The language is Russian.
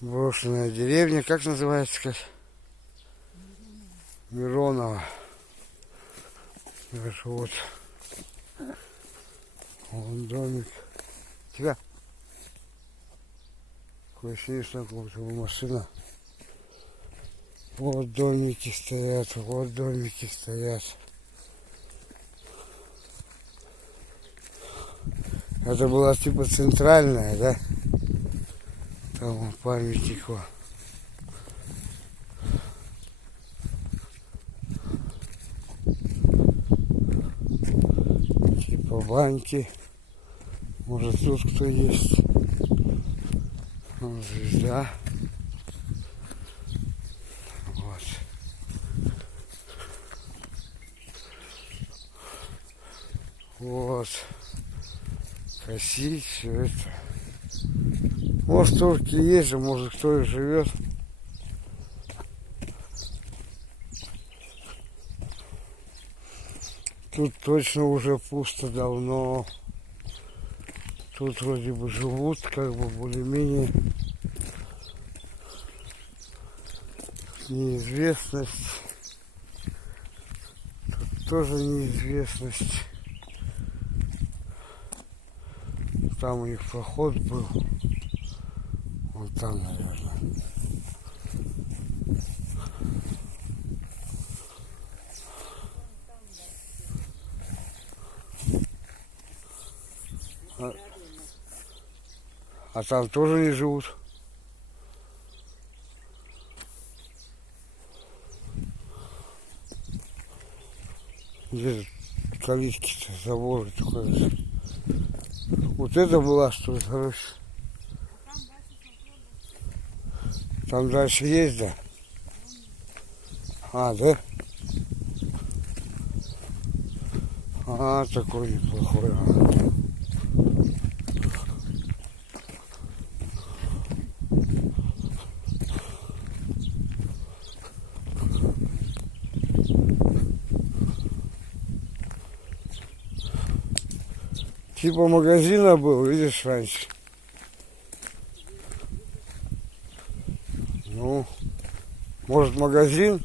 Брошенная деревня. Как называется? Как? Миронова. Даже вот. Вон домик. Тебя. Такое ощущение, что какая-то машина. Вот домики стоят, вот домики стоят. Это была типа центральная, да? Там памятник. Типа баньки. Может тут кто есть. Вон звезда. Вот. Вот. Косить все это. Может, турки есть же, может, кто и живет. Тут точно уже пусто давно. Тут вроде бы живут, как бы более-менее. Неизвестность. Тут тоже неизвестность. Там у них проход был. Вон там, наверное. А там тоже не живут. Где калитки-то, заборы такой. Вот это была, что ли, короче. Там дальше есть, да? А, да? А, такой неплохой. Типа магазина был, видишь, раньше. Ну, может, магазин?